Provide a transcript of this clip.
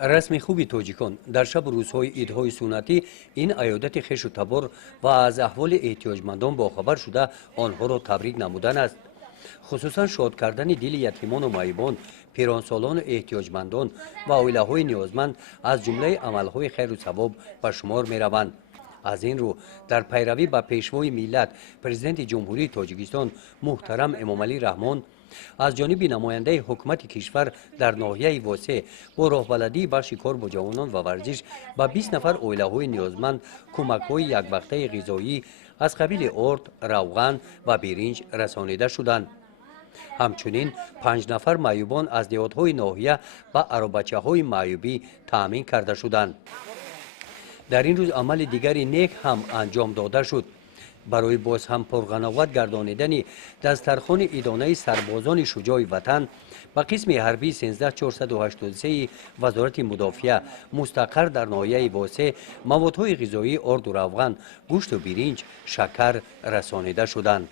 رسم خوبی توجیکان در شب و روزهای عیدهای سنتی این عیادت خویش و تبار و از احوال احتیاجمندان باخبر شده آنها را تبریک نمودن است. خصوصا شاد کردن دل یتیمان و معیوبان، پیرانسالان و احتیاجمندان و عائله‌های نیازمند از جمله عملهای خیر و ثواب به شمار می‌روند. از این رو در پیروی به پیشوای ملت پرزیدنت جمهوری تاجیکستان محترم امامعلی رحمان از جانب نماینده حکومت کشور در ناحیه واسع با راهبلدی بخش کار با جوانان و ورزش به 20 نفر عائله‌های نیازمند کمک‌های یک وقته غذایی از قبیل ارد، روغن و برنج رسانیده شدند. همچنین 5 نفر معیوبان از دهات‌های ناحیه و عروبچه‌های معیوبی تأمین کرده شدند. در این روز عمل دیگری نیک هم انجام داده شد. برای باز هم پرغناوت گردانیدن دسترخوان ادانه سربازان شجاع وطن به قسم حربی 13483 وزارت مدافعه مستقر در ناحیه واسع موادهای غذایی ارد و روغن، گوشت و برنج، شکر رسانیده شدند.